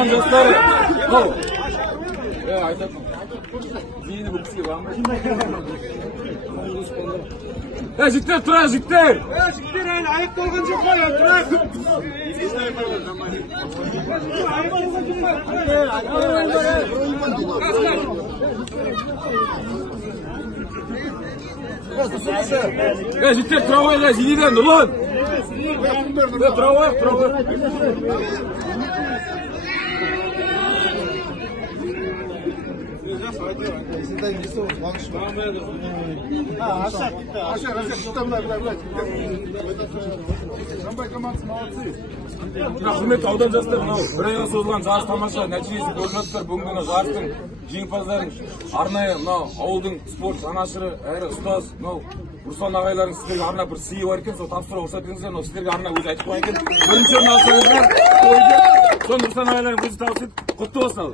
Tavdan dostları. Aytap. Zihni bu kişi var mı? Jikter tura jikter. Jikter yani ayakta olgan çok var ya tura. Jikter tura zihni'den ulan. Tura. Құрметті аудан жастар, мынау бір айға созылған жарыс тамаша нәтижесі көріп жатсыздар. Бүгінгі жарыстың жеңімпаздарын арнайы мынау ауылдың спорт жанашыры әрі ұстаз мынау Руслан ағайларың сіздерге арнап бір сыйы бар екен, сол тапсыруға рұқсат етіңіздер. Мынау сіздерге арнап өзі айтып қойған екен. Бірінші орын алсаңыздар, соны Руслан ағайларың өзі табыс етіп, құтты болсын.